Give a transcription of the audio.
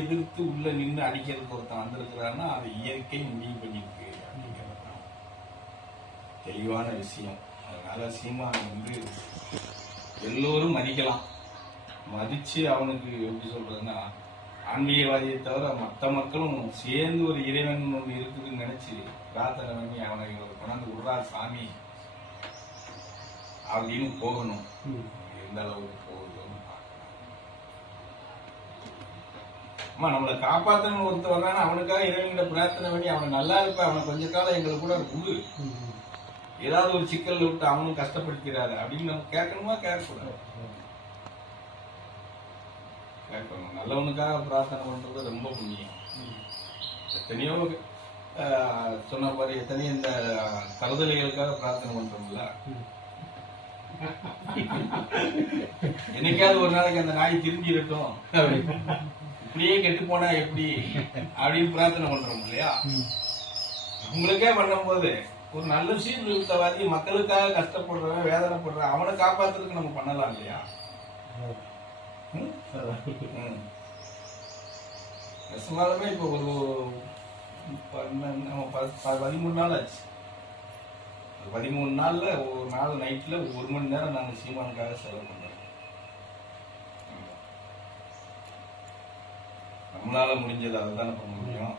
எதிர்த்து உள்ள நின்று அடிக்கிறதுக்கு ஒருத்தன் வந்திருக்கிறான்னா அது இயற்கை முடிவு பண்ணிருக்கு அப்படிங்கிறது தான் தெளிவான விஷயம். அதனால சீமான் வந்து எல்லோரும் மதிக்கலாம். மதிச்சு அவனுக்கு எப்படி சொல்றதுன்னா, ஆன்மீகவாதியை தவிர மற்ற மக்களும் சேர்ந்து ஒரு இறைவன் ஒன்று இருக்குதுன்னு நினைச்சு பிரார்த்தனை பண்ணி அவனை கொண்டாந்து விடுறா சாமி அப்படின்னு போகணும். எந்த அளவுக்கு போகுதுன்னு பார்க்கலாம். அம்மா நம்மளை காப்பாற்றணும் ஒருத்தர் வந்தானா அவனுக்காக இறைவன்கிட்ட பிரார்த்தனை பண்ணி அவனை நல்லா இருப்ப, அவனை கொஞ்ச காலம் எங்களுக்கு கூட குடு, ஏதாவது ஒரு சிக்கல் விட்டு அவனும் கஷ்டப்படுத்திடாது அப்படின்னு நம்ம கேட்கணுமா? கேட்கக்கூடாது. கேட்கணும். நல்லவனுக்காக பிரார்த்தனை பண்றது ரொம்ப புண்ணியம். எத்தனையோ சொன்ன மாதிரி எத்தனையோ இந்த கருதலைகளுக்காக பிரார்த்தனை பண்றோம்ல, என்னைக்காவது ஒரு நாளைக்கு அந்த நாய் திரும்பிடட்டும், இப்படியே கெட்டு போனா எப்படி அப்படின்னு பிரார்த்தனை பண்றோம் இல்லையா? உங்களுக்கே பண்ணும்போது ஒரு நல்ல சீர்திருத்தவாதி மக்களுக்காக கஷ்டப்படுறவன் வேதனைப்படுறவன் அவனை காப்பாத்துறதுக்கு நம்ம பண்ணலாம் இல்லையா? நெசமாலுமே இப்ப ஒரு 13 நாள் ஆச்சு. 13 நாள்ல ஒரு நாள் நைட்ல 1 மணி நேரம் நாங்க சீமானுக்காக செலவு பண்றோம். நம்மளால முடிஞ்சது அதை தானே பண்ண முடியும்.